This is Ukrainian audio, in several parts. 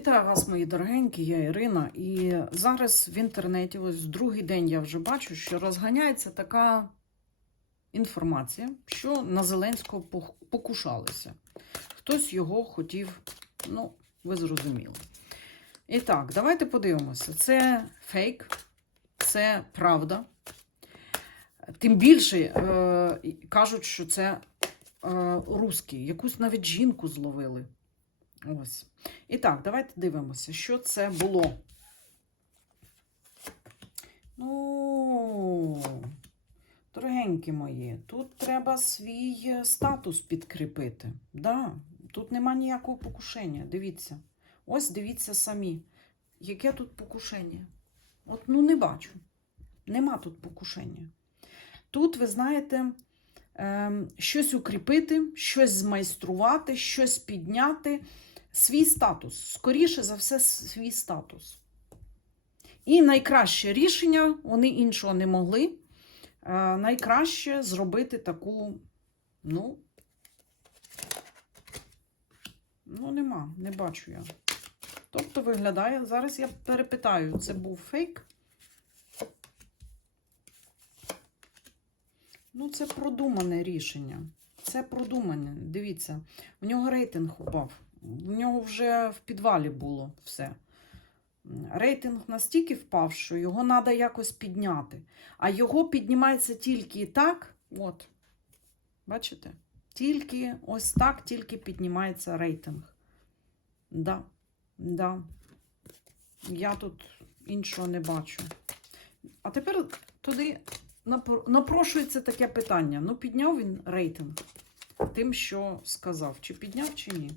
Вітаю вас, мої дорогенькі, я Ірина. І зараз в інтернеті, ось другий день я вже бачу, що розганяється така інформація, що на Зеленського покушалися. Хтось його хотів, ну, ви зрозуміли. І так, давайте подивимося. Це фейк, це правда. Тим більше е, кажуть, що це е, русський. Якусь навіть жінку зловили. Ось. І так, давайте дивимося, що це було. Ну, дорогенькі мої, тут треба свій е, статус підкріпити. Да, тут нема ніякого покушення. Дивіться. Ось дивіться самі. Яке тут покушення? От, ну, не бачу. Нема тут покушення. Тут, ви знаєте, ем, щось укріпити, щось змайструвати, щось підняти свій статус. Скоріше за все, свій статус. І найкраще рішення, вони іншого не могли. Е, найкраще зробити таку, ну, ну, нема, не бачу я. Тобто виглядає, зараз я перепитаю, це був фейк. Ну, це продумане рішення. Це продумане. Дивіться, в нього рейтинг упав. В нього вже в підвалі було все. Рейтинг настільки впав, що його треба якось підняти. А його піднімається тільки так. От. Бачите? Тільки ось так тільки піднімається рейтинг. Да, да. Я тут іншого не бачу. А тепер туди напрошується таке питання. Ну, підняв він рейтинг тим, що сказав. Чи підняв, чи ні?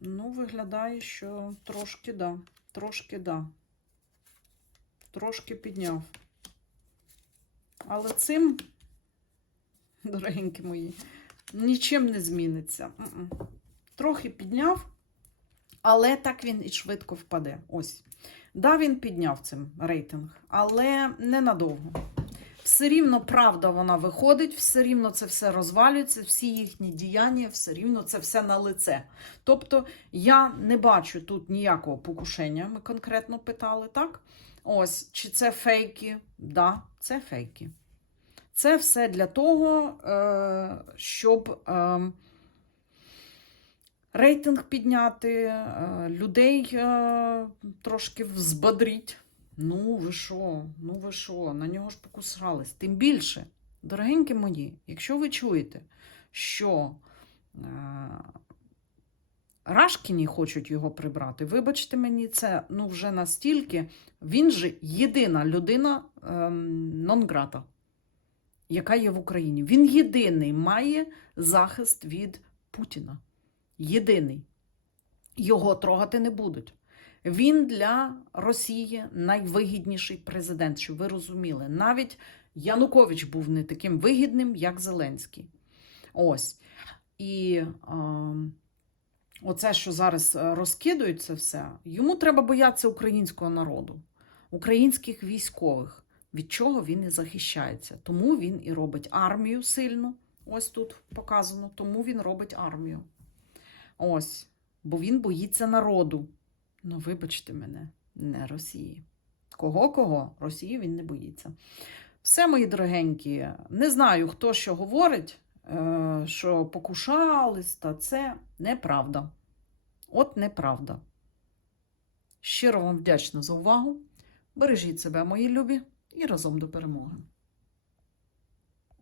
Ну, виглядає, що трошки да. Трошки да. Трошки підняв. Але цим, дорогенькі мої, нічим не зміниться. Трохи підняв, але так він і швидко впаде. Ось. Да, він підняв цим рейтинг, але ненадовго. Все рівно правда вона виходить, все рівно це все розвалюється, всі їхні діяння, все рівно це все на лице. Тобто я не бачу тут ніякого покушення, ми конкретно питали, так? Ось, чи це фейки? Да, це фейки. Це все для того, е, щоб е, рейтинг підняти, е, людей е, трошки взбодріть. Ну, ви що, ну ви що, на нього ж покусались. Тим більше, дорогенькі мої, якщо ви чуєте, що е, Рашкіні хочуть його прибрати, вибачте мені, це ну, вже настільки. Він же єдина людина ем, нон-грата, яка є в Україні. Він єдиний має захист від Путіна. Єдиний. Його трогати не будуть. Він для Росії найвигідніший президент, щоб ви розуміли. Навіть Янукович був не таким вигідним, як Зеленський. Ось. І е, оце, що зараз е, розкидують все, йому треба боятися українського народу, українських військових, від чого він і захищається. Тому він і робить армію сильну. Ось тут показано, тому він робить армію. Ось. Бо він боїться народу. Ну, вибачте мене, не Росії. Кого кого? Росії він не боїться. Все, мої дорогенькі, не знаю, хто що говорить, е, що покушались, та це неправда. От неправда. Щиро вам вдячна за увагу. Бережіть себе, мої любі, і разом до перемоги.